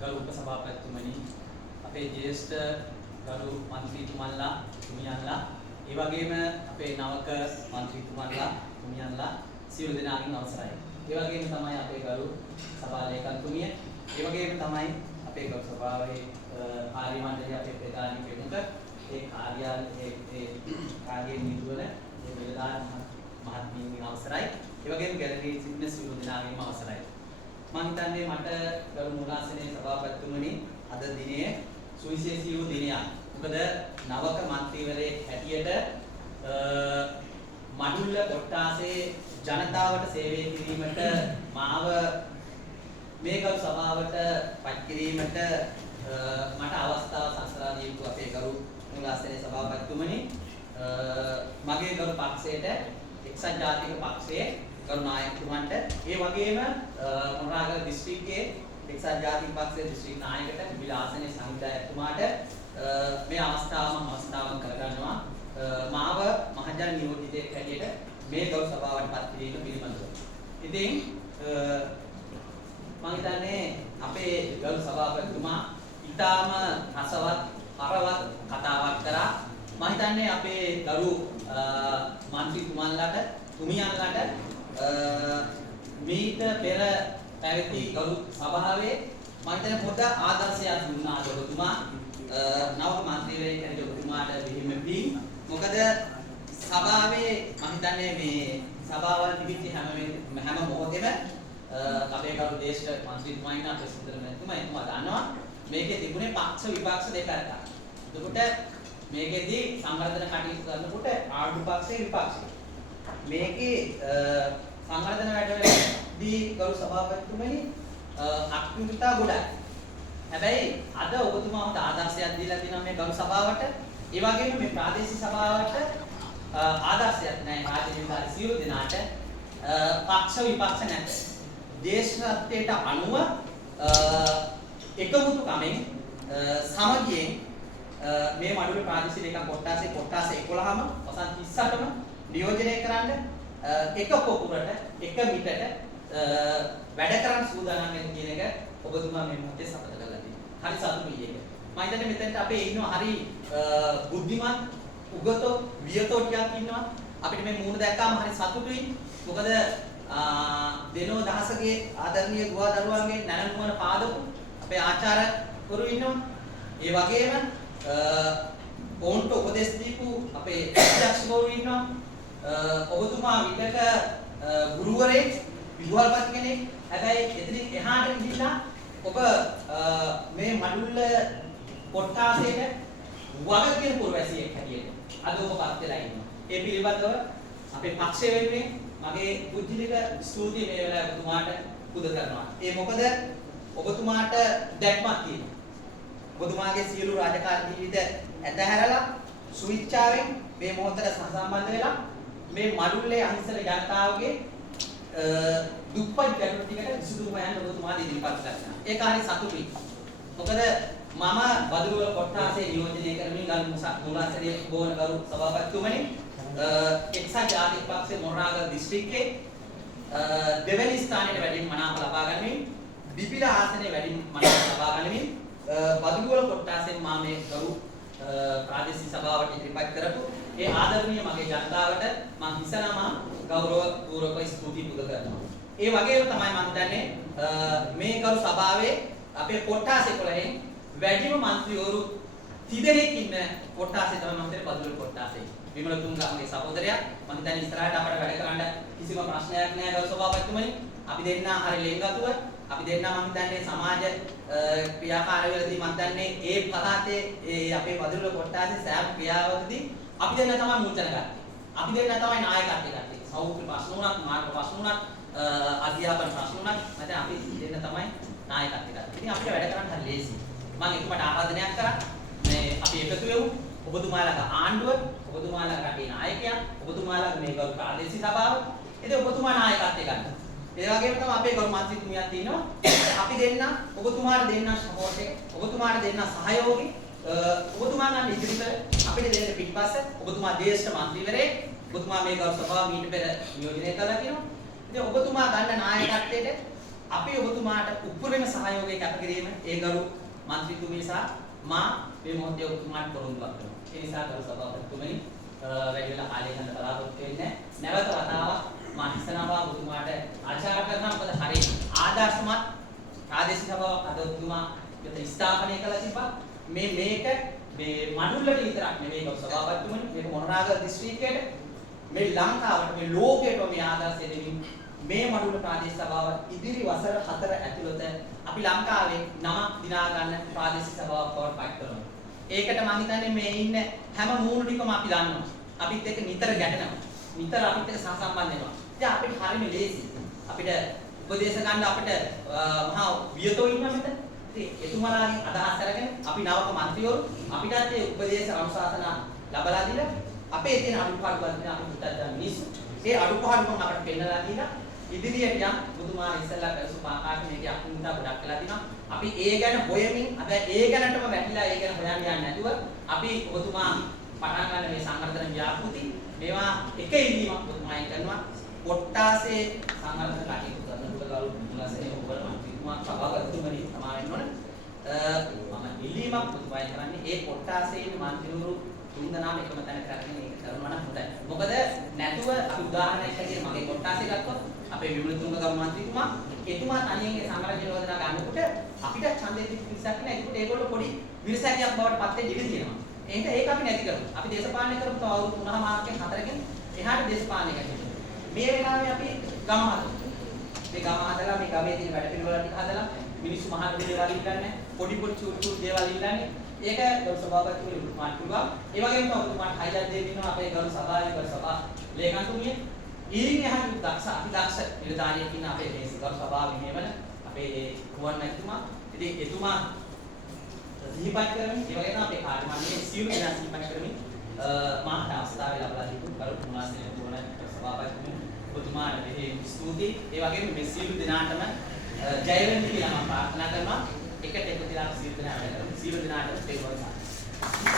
ගරු උපසභාපතිතුමනි අපේ ජ්‍යෙෂ්ඨ ගරු මන්ත්‍රීතුමන්ලා තුමියන්ලා ඒ වගේම අපේ නවක මන්ත්‍රීතුමන්ලා තුමියන්ලා සියලු දෙනාගෙන් අවසරයි. ඒ වගේම තමයි අපේ ගරු සභා ලේකම්තුමිය, ඒ වගේම තමයි අපේ ගරු සභාවේ කාර්ය මණ්ඩලයේ අපේ ප්‍රධානී ප්‍රමුඛ ඒ කාර්යයේ නිදුවන ඒ වෙළඳාම් මහත්මියන්ගෙන් අවසරයි. ඒ වගේම ගැලරියේ සිටින සියලු දෙනාගෙන්ම අවසරයි. මම හිතන්නේ මට ගරු මූලාසනයේ සභාපතිතුමනි අද දිනේ සුවිශේෂී වූ දිනයක්. මොකද නවක මන්ත්‍රීවරයෙක් හැටියට මඩුල්ල කොට්ටාසේ ජනතාවට සේවය කිරීමට මාව මේ ගරු සභාවට පත් කිරීමට මට අවස්ථාව සලසලා දීපු අපේ ගරු මූලාසනයේ සභාපතිතුමනි, මගේ ගරු පක්ෂයට එක්සත් ජාතික පක්ෂයේ ගරු නායකතුමන්ට, ඒ වගේම මොනරාගල දිස්ත්‍රික්කයේ එක්සත් ජාතික පක්ෂයේ දිස්ත්‍රික් නායකට විලාසනයේ සංවිධායකතුමාට මේ අවස්ථාවන් කරගන්නවා මාව මහජන නියෝජිතයෙක් හැටියට මේ ගරු සභාවට පත් කිරීම පිළිබඳව. ඉතින් මම හිතන්නේ අපේ ගරු සභාපතිතුමා ඉතාම රසවත් හරවත් කතාවක් කරා. මම හිතන්නේ අපේ ගරු මන්ත්‍රීතුමන්ලාට තුමියන්ලාට මීට පෙර පැවති ගරු සභාවේ මම හිතන්නේ පොඩ ආදර්ශයක් දුන්නා ඔබතුමා. නවක මන්ත්‍රීවරයෙක් හැටියට ඔබතුමාට බෙහෙම පිං. මොකද සභාවේ මම හිතන්නේ මේ සභාවල් තිබිච්ච හැම මොහොතේම අපේ කරු දේශීය මන්ත්‍රීතුමා ඉන්න අපේ සුන්දර මහත්මයා දන්නවා මේකේ තිබුණේ පක්ෂ විපක්ෂ දෙකක්. එතකොට මේකෙදී සංවර්ධන කටයුතු කරනකොට ආණ්ඩු පක්ෂේ විපක්ෂේ මේකේ සංවර්ධන වැඩවලදී ගරු සභාපතිතුමනි අක්‍රියතා ගොඩයි. හැබැයි අද ඔබතුමා හොඳ ආදර්ශයක් දීලා තියෙනවා මේ ගරු සභාවට. ඒ වගේම මේ ප්‍රාදේශීය සභාවට ආදර්ශයක් නැහැ රාජ්‍ය සියලු දෙනාට පක්ෂ විපක්ෂ නැත. දේශත්වයට අනුව එකමුතුකමෙන් සමගියෙන් මේ මඩුල්ල ප්‍රාදේශීය ලේකම් කොට්ටාසේ 11ම වසන් 38ම නියෝජනය කරන්න එක පොකුරට එක මිටට වැඩ කරන්න සූදානම් වෙන කියන එක ඔබතුමා මේ මොහොතේ සපත කරලා තියෙනවා. හරි සතුටුයි ඒක. මම හිතන්නේ මෙතනට අපේ ඉන්නවා හරි බුද්ධිමත් උගතෝ වියතෝ ටිකක් ඉන්නවා. අපිට මේ මූණ දැක්කාම හරි සතුටුයි. මොකද දෙනෝ දහසකේ ආදරණීය දුවා දරුවන්ගේ නැනනුවන පාදපු අපේ ආචාර්යවරු ඉන්නවා. ඒ වගේම ඔවුන්ට උපදෙස් දීපු අපේ අධ්‍යක්ෂකවරු ඉන්නවා. ඔබතුමා විදක ගුරුවරයෙක් විදුහල්පති කෙනෙක්. හැබැයි එතනින් එහාට ගිහිල්ලා ඔබ මේ මඩුල්ල කොට්ටාසේට වගකීම් පුරවැසියෙක් හැටියට අද ඔබ පත් වෙලා ඉන්නවා. ඒ පිළිබඳව අපේ පක්ෂය වෙනුවෙන් මගේ පුජ්‍යලික ස්තුතිය මේ වෙලාවේ ඔබතුමාට පුද කරනවා. ඒ මොකද ඔබතුමාට දැක්මක් තියෙනවා. ඔබතුමාගේ සියලු රාජකාරී ජීවිත ඇතහැරලා සුවිච්ඡාවෙන් මේ මොහොතට සම්බන්ධ වෙලා මේ මඩුල්ලේ අහිංසක ජනතාවගේ දුප්පත් ගැටලු ටිකට විසඳුම් හොයන්න ඔබතුමා ඉදිරිපත් කරනවා. ඒක හරි සතුටුයි. මොකද මම බදුරුවල කොට්ටාසේ නියෝජනය කරමින් ගල් මූලාසනයේ බෝන ගරු සභාපතිතුමනි එක්සත් ජාතික පක්ෂයේ මොනරාගල දිස්ත්‍රික්කයේ දෙවැනි ස්ථානයේ වැඩිම මනාප ලබා ගනිමින් බිපිල ආසනයේ වැඩිම මනාප ලබා ගනිමින් බදුරුවල කොට්ටාසේ මා මේ ගරු ප්‍රාදේශීය සභාවට ඉදිරිපත් කරපු ඒ ආදරණීය මගේ ජනතාවට මම හිසනම ගෞරවපූර්වක ස්තුති පුද කරනවා. ඒ වගේම තමයි මම දන්නේ මේ ගරු සභාවේ අපේ කොට්ටාසේ 11න් වැඩිම മന്ത്രിවරු 30 දෙනෙක් ඉන්න කොට්ටාසේ තමයි මම හිතන්නේ බදුරුවල කොට්ටාසේ. විමල තුංගාගේ සහෝදරයා මම හිතන්නේ ඉස්සරහට අපිට වැඩ කරන්න කිසිම ප්‍රශ්නයක් නැහැ ගරු සභාපතිතුමනි. අපි දෙන්න හරි ලෙන්ගතුව අපි දෙන්න මම හිතන්නේ සමාජ ක්‍රියාකාරවලදී මම දන්නේ ඒ පළාතේ ඒ අපේ බදුරුවල කොට්ටාසේ සෑම ක්‍රියාවකදී අපි දෙන්න තමයි මුල් තැන ගත්තේ. අපි දෙන්න තමයි නායකත්වය ගත්තේ. සෞඛ්‍ය ප්‍රශ්න උනත් මාර්ග ප්‍රශ්න උනත් අධ්‍යාපන ප්‍රශ්න උනත් මම අපි දෙන්න තමයි නායකත්වය ගත්තේ. ඉතින් අපිට වැඩ කරන්න හරි ලේසි. මම එතුමාට ආරාධනයක් කරා මේ අපි එකතු වෙමු. ඔබතුමාලාගේ ආණ්ඩුව, ඔබතුමාලාගේ රටේ නායකයා, ඔබතුමාලාගේ මේ ගරු ප්‍රාදේශීය සභාව. ඉතින් ඔබතුමා නායකත්වය ගන්න. ඒ වගේම තමයි අපේ ගරු මන්ත්‍රීතුමියක් තියෙනවා. අපි දෙන්න ඔබතුමාට දෙන්න සපෝට් එක, ඔබතුමාට දෙන්න සහයෝගය, ඔබතුමා ගන්න ඉදිරිපිට අපිට දෙන්න පිටිපස්ස ඔබතුමා දේශීය මන්ත්‍රීවරයෙක්, ඔබතුමා මේ ගරු සභාව මීට පෙර නියෝජනය කළා කියනවා. ඉතින් ඔබතුමා ගන්න නායකත්වයට අපි ඔබතුමාට උපරිම සහයෝගය කැප කිරීම ඒ ගරු මන්ත්‍රීතුමිය සහ මා මේ මොහොතේ ඔබතුමාට පොරොන්දුවක් කරනවා. ඒ නිසා ගරු සභාපතිතුමනි වැඩි වෙලා කාලය ගන්න බලාපොරොත්තු වෙන්නේ නැවත වතාවක් මා හිතනවා ඔබතුමාට ආචාර කරනවා. මොකද හරි ආදර්ශමත් ප්‍රාදේශික සභාවක් අද ඔබතුමා මෙතන ස්ථාපනය කළා තිබ්බා. මේක මේ මඩුල්ලට විතරක් නෙවෙයි ගරු සභාපතිතුමනි මේක මොනරාගල දිස්ත්‍රික්කයේ මේ ලංකාවට මේ ලෝකයට මේ ආදර්ශය දෙමින් මේ මඩුල්ල ප්‍රාදේශීය සභාව ඉදිරි වසර 4 ඇතුළත අපි ලංකාවේ නමක් දිනා ගන්න ප්‍රාදේශීය සභාවක් බවට පත් කරනවා. ඒකට මම හිතන්නේ මේ ඉන්න හැම මූණු ටිකම අපි දන්නවා. අපිත් එක්ක නිතර ගැටෙනවා. නිතර අපිත් එක්ක සහසම්බන්ධ වෙනවා. ඉතින් අපිට හරියම ලේසි. අපිට උපදේශ ගන්න අපිට මහා වියතෝ ඉන්නවා මෙතන. ඉතින් එතුමාලාගේ අදහස් අරගෙන අපි නවක മന്ത്രിවරු අපිටත් ඒ උපදේශ අනුශාසනා ලබා දීලා අපේ තියෙන අඩුපාඩුවන් ගැන අපි හිතලා ගන්න මිනිස්සු. ඒ අඩුපාඩුකම් අපිට පෙන්නලා දීලා ඉදිරියට යම් බුදුමා ඉස්සල්ලා පැසු පාකාට මේක අකුණුදා ගොඩක් වෙලා තිනවා. අපි ඒ ගැන හොයමින් හැබැයි ඒ ගැනටම වැටිලා ඒ ගැන හොයන්න යන්නේ නැතුව අපි ඔබතුමා පටන් ගන්න මේ සංවර්ධන ව්‍යාපෘති මේවා එක ඉදීමක් ඔබතුමායි කරනවා. කොට්ටාසේ සංවර්ධන කටයුතු කරන උදකරු මුලසේ ඔබ මන්ත්‍රීතුමා සභාපතිතුමනි සමාවෙන්න ඕන. මම ඉල්ලීමක් ඔබතුමායි කරන්නේ ඒ කොට්ටාසේ මන්ත්‍රීවරු තුන්දෙනාම එකම තැනකට අරගෙන ඒක කරනවා නම් හොඳයි. මොකද නැතුව අපි උදාහරණයක් හැටියට මගේ කොට්ටාසේ ගත්තොත් අපේ විමලතුංග ගරු මන්ත්‍රීතුමා එතුමා තනියෙන් ඒ සංගරජන යෝජනා ගන්නකොට අපිට ඡන්දෙ පිටිසක් නෑ. ඒකට ඒගොල්ලෝ පොඩි විරසැකියක් බවට පත් වෙන්න ඉඩ තියෙනවා. එහෙනම් ඒක අපි නැති කරමු. අපි දේශපාලනය කරමු තව අවුරුදු 3 මාර්කෙන් 4කින් එහාට දේශපාලනය කරමු. මේ වෙලාවේ අපි ගම හදමු. මේ ගම හදලා මේ ගමේ තියෙන වැඩ පිළිවෙල ටික හදලා මිනිස්සු මහා දේවල් ඉල්ලන්නේ පොඩි පොඩි චූටි දේවල් ඉල්ලන්නේ ඒක ගරු සභාපතිතුමනි උතුමාට පුළුවන්. ඒ වගේම උතුමාට හයිලයිට් දෙන්න ඉන්නවා අපේ ගරු සභාවේ ගරු සභා ලේකම්තුමිය. ඊරින් එහාට දක්ෂ අතිදක්ෂ නිලධාරියෙක් ඉන්න අපේ මේ ගරු සභාවේ මෙවන අපේ රුවන් මැතිතුමා. ඉතින් එතුමා සිහිපත් කරමින් ඒ වගේම අපේ කාර්ය මණ්ඩලයේ සියලු දෙනා සිහිපත් කරමින් මාහට අවස්ථාව ලබා දීපු ගරු මුලාසනේ වුණ සභාපතිතුමනි ඔබතුමාට මෙහි ස්තුතියි. ඒ වගේම මේ සියලු දෙනාටම ජය වෙන්න කියලා මම ප්‍රාර්ථනා කරනවා. එකට එකතු වෙලා සියලු දෙනාට තෙරුවන් සරණයි.